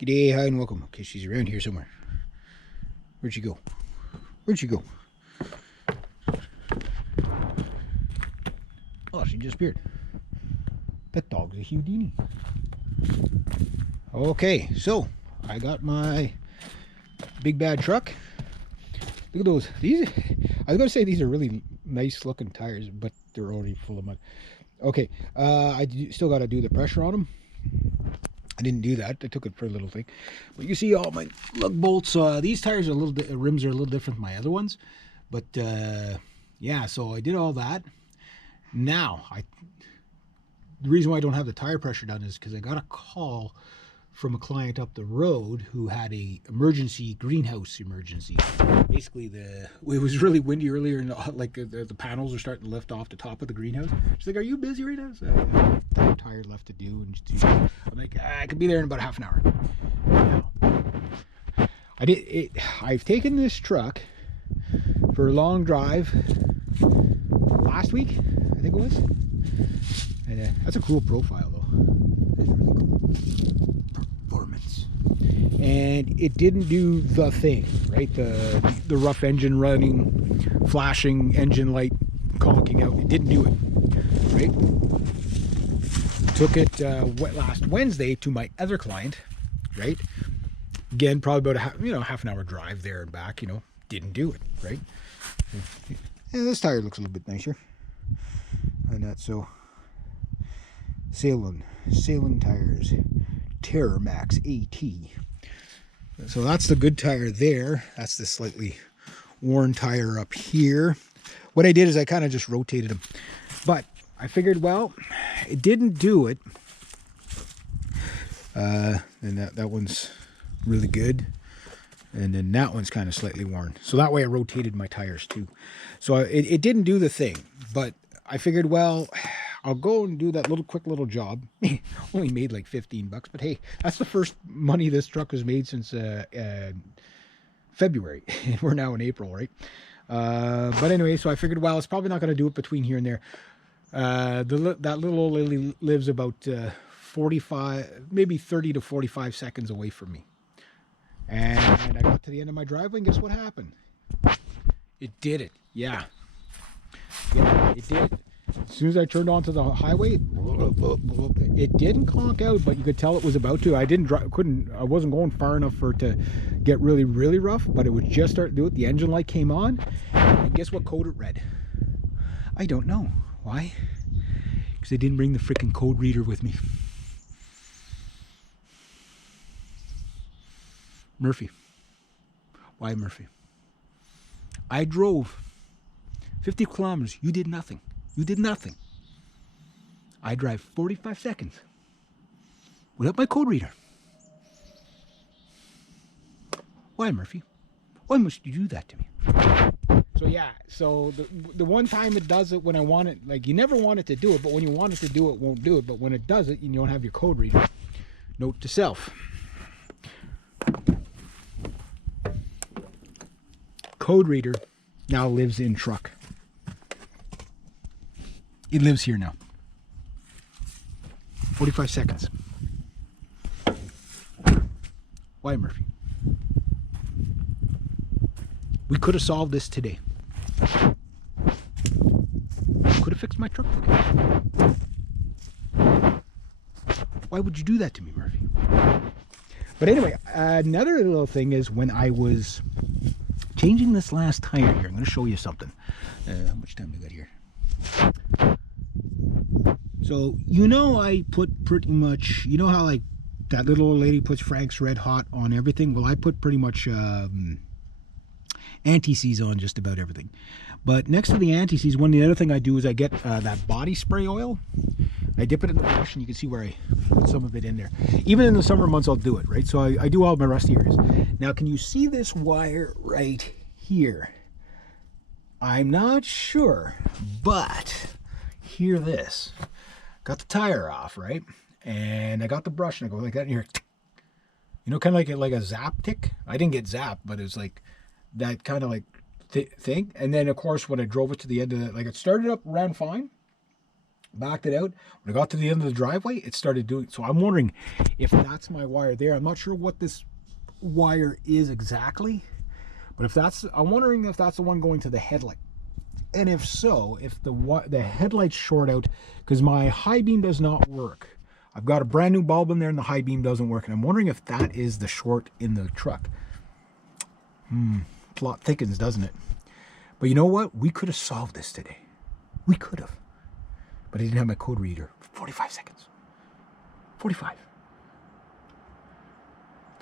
G'day, hi, and welcome. Okay, she's around here somewhere. Where'd she go? Where'd she go? Oh, she disappeared. That dog's a Houdini. Okay, so I got my big bad truck. Look at those. These, I was going to say these are really nice looking tires, but they're already full of mud. Okay, still got to do the pressure on them. I didn't do that. I took it for a little thing. But you see all my lug bolts. These tires are rims are a little different from my other ones. But yeah, so I did all that. Now, the reason why I don't have the tire pressure done is because I got a call from a client up the road who had a greenhouse emergency. Basically, it was really windy earlier, and like the panels are starting to lift off the top of the greenhouse. She's like, "Are you busy right now?" So I have a tire left to do, and I'm like, "I could be there in about half an hour." Now, I've taken this truck for a long drive last week, I think it was, and that's a cool profile though. That's really cool. Performance. And it didn't do the thing, right? The rough engine running, flashing engine light conking out. It didn't do it, right? Took it last Wednesday to my other client, right? Again, probably about half an hour drive there and back. Didn't do it, right? Yeah, this tire looks a little bit nicer, and that's so. Sailing tires. Terror Max AT. So that's the good tire there. That's the slightly worn tire up here. What I did is I kind of just rotated them. But I figured, well, it didn't do it. And that one's really good. And then that one's kind of slightly worn. So that way I rotated my tires too. So it didn't do the thing. But I figured, well, I'll go and do that quick little job. Only made like $15, but hey, that's the first money this truck has made since February. We're now in April, right? But anyway, so I figured, well, it's probably not going to do it between here and there. That little old lady lives about 45, maybe 30 to 45 seconds away from me. And I got to the end of my driveway, and guess what happened? It did it. Yeah, it did. As soon as I turned onto the highway, it didn't conk out, but you could tell it was about to. I wasn't going far enough for it to get really, really rough, but it would just start to do it. The engine light came on, and guess what code it read? I don't know. Why? Because I didn't bring the freaking code reader with me. Murphy. Why Murphy? I drove 50 kilometers. You did nothing. You did nothing. I drive 45 seconds without my code reader. Why, Murphy? Why must you do that to me? So yeah, so the one time it does it when I want it, like you never want it to do it, but when you want it to do it, won't do it. But when it does it, you don't have your code reader. Note to self. Code reader now lives in truck. It lives here now. 45 seconds. Why, Murphy? We could have solved this today. Could have fixed my truck. Why would you do that to me, Murphy? But anyway, another little thing is when I was changing this last tire here, I'm going to show you something. How much time do we got here? So, I put pretty much, how like that little old lady puts Frank's Red Hot on everything? Well, I put pretty much anti-seize on just about everything. But next to the anti-seize, the other thing I do is I get that body spray oil. I dip it in the brush, and you can see where I put some of it in there. Even in the summer months, I'll do it, right? So I do all my rusty areas. Now, can you see this wire right here? I'm not sure, but hear this. Got the tire off, right? And I got the brush, and I go like that in here. Kind of like a zap tick. I didn't get zapped, but it's like that kind of like thing. And then, of course, when I drove it to the end of it, like it started up, ran fine. Backed it out. When I got to the end of the driveway, it started doing. So I'm wondering if that's my wire there. I'm not sure what this wire is exactly, but if that's, I'm wondering if that's the one going to the headlight. And if so, if the headlights short out, because my high beam does not work. I've got a brand new bulb in there and the high beam doesn't work. And I'm wondering if that is the short in the truck. Plot thickens, doesn't it? But you know what? We could have solved this today. We could have. But I didn't have my code reader for 45 seconds. 45.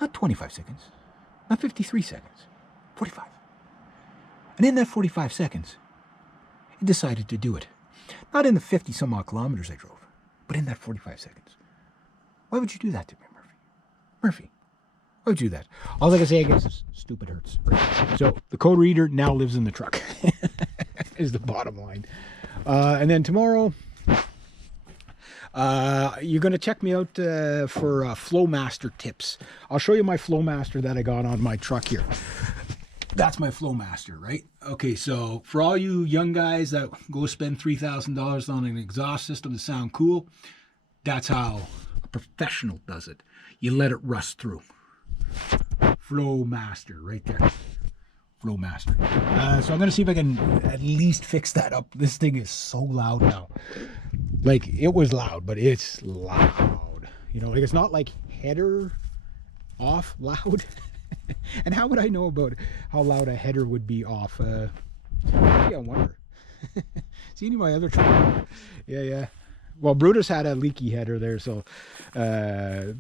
Not 25 seconds. Not 53 seconds. 45. And in that 45 seconds, it decided to do it. Not in the 50 some odd kilometers I drove, but in that 45 seconds. Why would you do that to me, Murphy? Murphy, why would you do that? All I can say, I guess, is stupid hurts. So the code reader now lives in the truck, is the bottom line. And then tomorrow, you're going to check me out for Flowmaster tips. I'll show you my Flowmaster that I got on my truck here. That's my Flowmaster, right? Okay, so for all you young guys that go spend $3,000 on an exhaust system to sound cool, that's how a professional does it. You let it rust through. Flowmaster, right there. Flowmaster. So I'm going to see if I can at least fix that up. This thing is so loud now. Like, it was loud, but it's loud. You know, like, it's not like header off loud. And how would I know about how loud a header would be off? Maybe I wonder. See any of my other truck? Yeah. Well, Brutus had a leaky header there, so or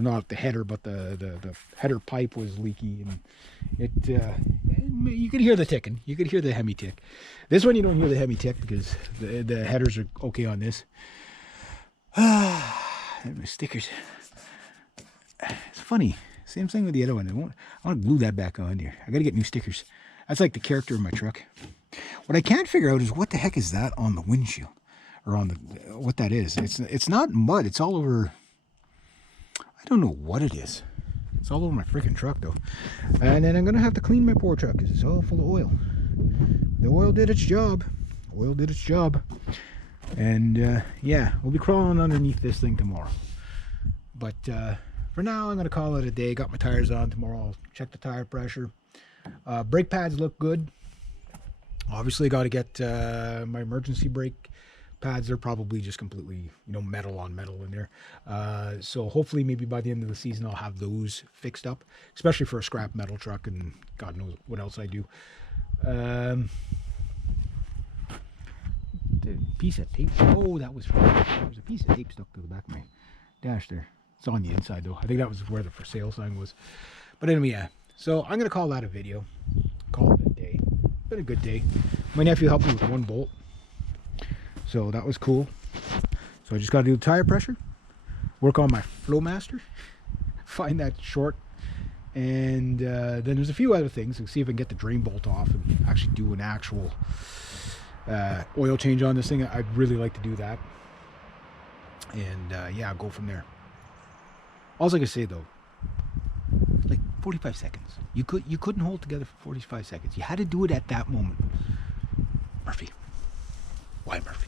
not the header, but the header pipe was leaky, and it you could hear the ticking. You could hear the Hemi tick. This one you don't hear the Hemi tick because the headers are okay on this. My stickers. It's funny. Same thing with the other one. I want to glue that back on here. I got to get new stickers. That's like the character of my truck. What I can't figure out is what the heck is that on the windshield, or on the what that is. It's not mud. It's all over. I don't know what it is. It's all over my freaking truck though. And then I'm gonna have to clean my poor truck because it's all full of oil. The oil did its job. Oil did its job. And yeah, we'll be crawling underneath this thing tomorrow. But for now, I'm going to call it a day. Got my tires on. Tomorrow I'll check the tire pressure. Brake pads look good. Obviously got to get my emergency brake pads. They're probably just completely, metal on metal in there. So hopefully maybe by the end of the season I'll have those fixed up, especially for a scrap metal truck and God knows what else I do. Piece of tape. Oh, that was there was a piece of tape stuck to the back of my dash there. It's on the inside though. I think that was where the for sale sign was. But anyway, yeah. So I'm gonna call that a video. Call it a day. Been a good day. My nephew helped me with one bolt, so that was cool. So I just got to do the tire pressure, work on my Flowmaster, find that short, and then there's a few other things. We'll see if I can get the drain bolt off and actually do an actual oil change on this thing. I'd really like to do that, and yeah, I'll go from there. All I can say though, like 45 seconds. You couldn't hold together for 45 seconds. You had to do it at that moment. Murphy. Why Murphy?